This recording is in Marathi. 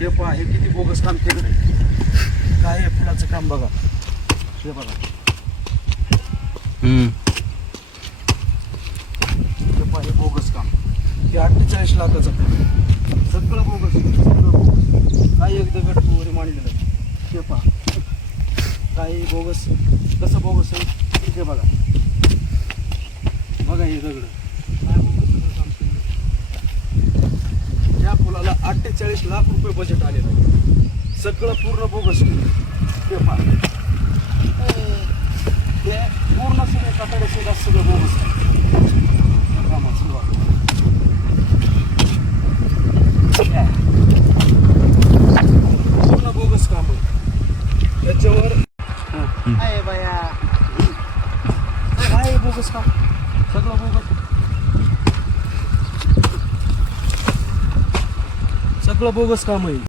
हे पहा, हे किती बोगस काम केलं. काय आहे फुलाचं काम बघा. हे बघा, हे पहा, हे बोगस काम. हे 48 लाखाचं सगळं बोगस, सगळं बोगस. काय एक दगड वगैरे मांडलेलं आहे. हे पहा, काही बोगस. कसं बोगस आहे हे बघा. बघा हे दगड काय बोगस सगळं काम केलं. या फुलाला 48 लाख रुपये बजेट आलेलं आहे. सगळं पूर्ण बोगस. हे पहा, हे पूर्ण सगळे कटाडे सुद्धा सगळं बोगस कामात सुरुवात. पूर्ण बोगस काम आहे त्याच्यावर. आहे बाया, काय बोगस काम, सगळं बोगस, सगळं बोगस काम आहे.